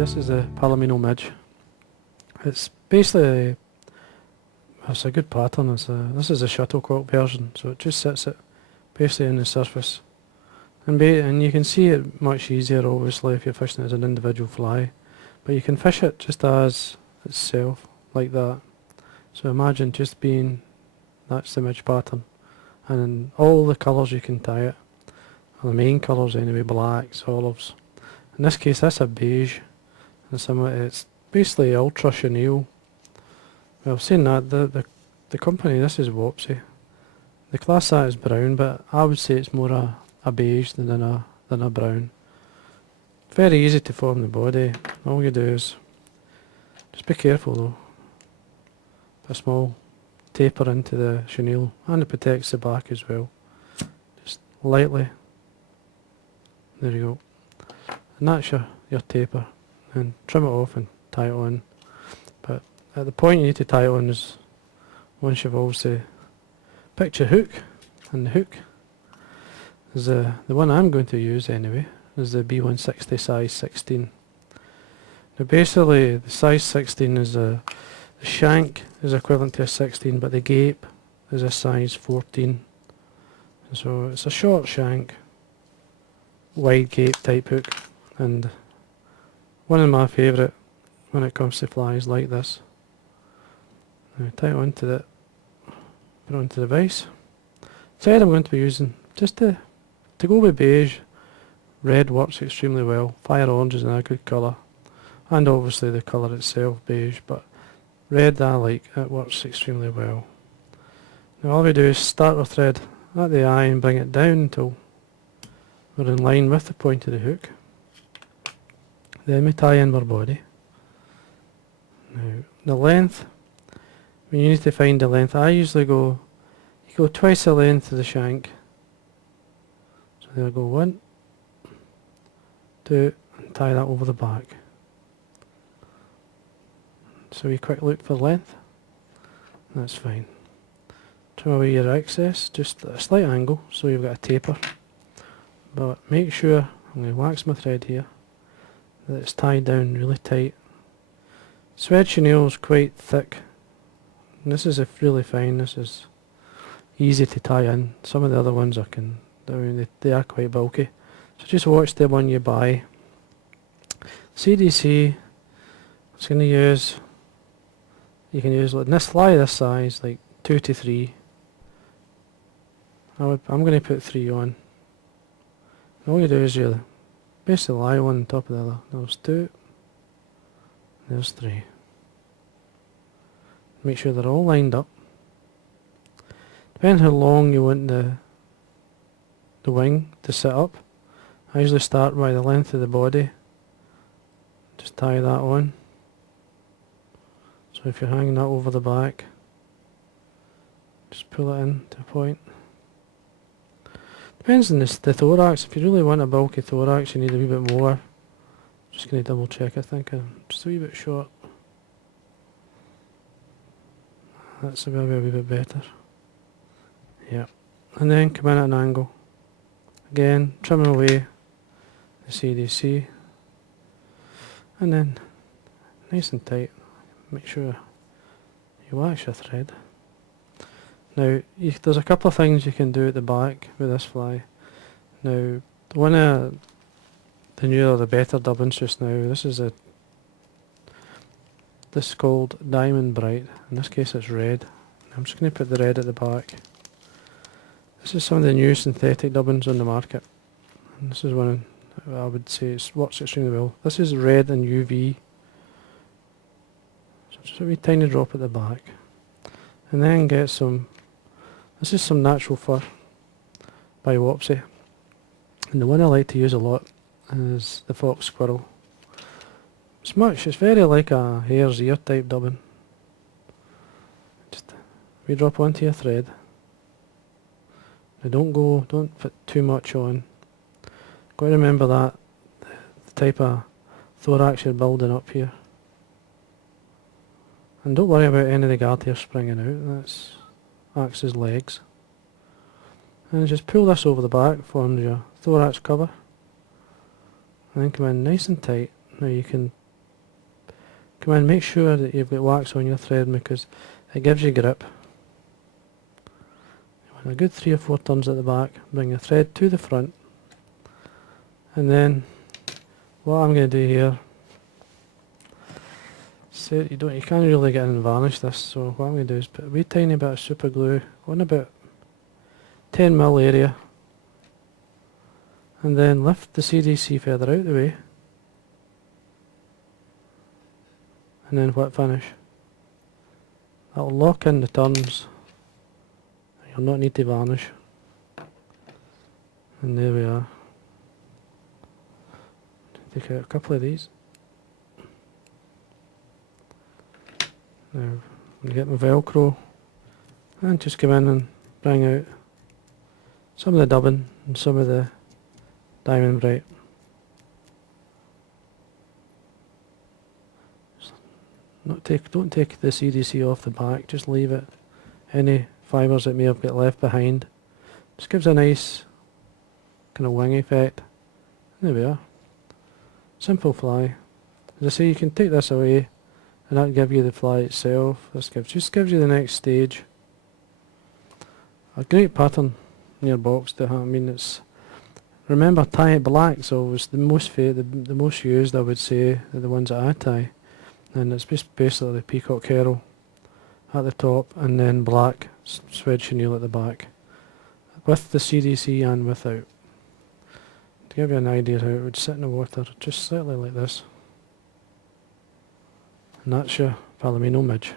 This is the Palomino Midge. It's basically, it's a good pattern. This is a Shuttlecock version, so it just sits it basically in the surface. And you can see it much easier obviously if you're fishing it as an individual fly, but you can fish it just as itself, like that. So imagine just being, that's the midge pattern, and in all the colours you can tie it, or the main colours anyway, blacks, olives. In this case that's a beige, and it's basically ultra chenille. Well, saying that, the company, this is Wopsy. They class that as brown, but I would say it's more a beige than a brown. Very easy to form the body. All you do is just be careful though. Put a small taper into the chenille, and it protects the back as well. Just lightly. There you go. And that's your taper. And trim it off and tie it on. But at the point you need to tie it on is once you've obviously picked your hook, and the hook is the one I'm going to use anyway, is the B160 size 16. Now basically the size 16 is the shank is equivalent to a 16, but the gape is a size 14. So it's a short shank, wide gape type hook, and one of my favourite when it comes to flies like this. Now tie it onto put it onto the vise. Thread I'm going to be using, just to go with beige, red works extremely well, fire orange is a good colour, and obviously the colour itself, beige, but red I like, it works extremely well. Now all we do is start our thread at the eye and bring it down until we're in line with the point of the hook. Then we tie in our body. Now the length, when you need to find the length, I usually go twice the length of the shank. So there I go, 1, 2, and tie that over the back. So we quick look for length, that's fine. Trim away your excess, just at a slight angle so you've got a taper. But make sure, I'm going to wax my thread here, that it's tied down really tight. Swed chenille is quite thick, and this is really fine, this is easy to tie in. Some of the other ones they are quite bulky, so just watch the one you buy. CDC, it's going to use, you can use like this fly this size, like 2 to 3. I'm going to put 3 on. And all you do is you basically lie one on top of the other. There's 2, there's 3. Make sure they're all lined up. Depending how long you want the wing to sit up, I usually start by the length of the body. Just tie that on. So if you're hanging that over the back, just pull it in to a point. Depends on the thorax. If you really want a bulky thorax, you need a wee bit more. Just going to double check. I think I'm just a wee bit short. That's maybe a wee bit better. Yeah. And then come in at an angle. Again, trimming away the CDC. And then, nice and tight. Make sure you wax your thread. Now, there's a couple of things you can do at the back with this fly. Now, one of the newer, the better dubbins just now, this is called Diamond Bright. In this case it's red. I'm just going to put the red at the back. This is some of the new synthetic dubbins on the market. And this is one I would say it works extremely well. This is red and UV. So just a wee tiny drop at the back. And then get some, this is some natural fur by Wopsy. And the one I like to use a lot is the fox squirrel. It's very like a hare's ear type dubbin. Just we drop onto your thread. Now don't put too much on. Got to remember that the type of thorax you're building up here. And don't worry about any of the guard hair springing out, that's acts as legs. And just pull this over the back, forms your thorax cover. And then come in nice and tight. Now you can Come in, make sure that you've got wax on your thread because it gives you grip. A good 3 or 4 turns at the back, bring the thread to the front, and then what I'm going to do here, say you can't really get in and varnish this, so what I'm going to do is put a wee tiny bit of super glue on about 10mm area, and then lift the CDC further out the way, and then wet finish. That'll lock in the turns. You'll not need to varnish. And there we are. Take out a couple of these. Now I'm going to get my Velcro and just come in and bring out some of the dubbing and some of the diamond bright. Don't take the CDC off the back, just leave it. Any fibres that may have got left behind. Just gives a nice kind of wing effect. There we are. Simple fly. As I say, you can take this away and that'll give you the fly itself. This just gives you the next stage. A great pattern in your box to have. I mean, it's, remember, tie black's always the most the most used, I would say, are the ones that I tie. And it's basically the peacock herald at the top and then black swedge chenille at the back, with the CDC and without. To give you an idea how it would sit in the water, just slightly like this. And that's your Palomino Midge.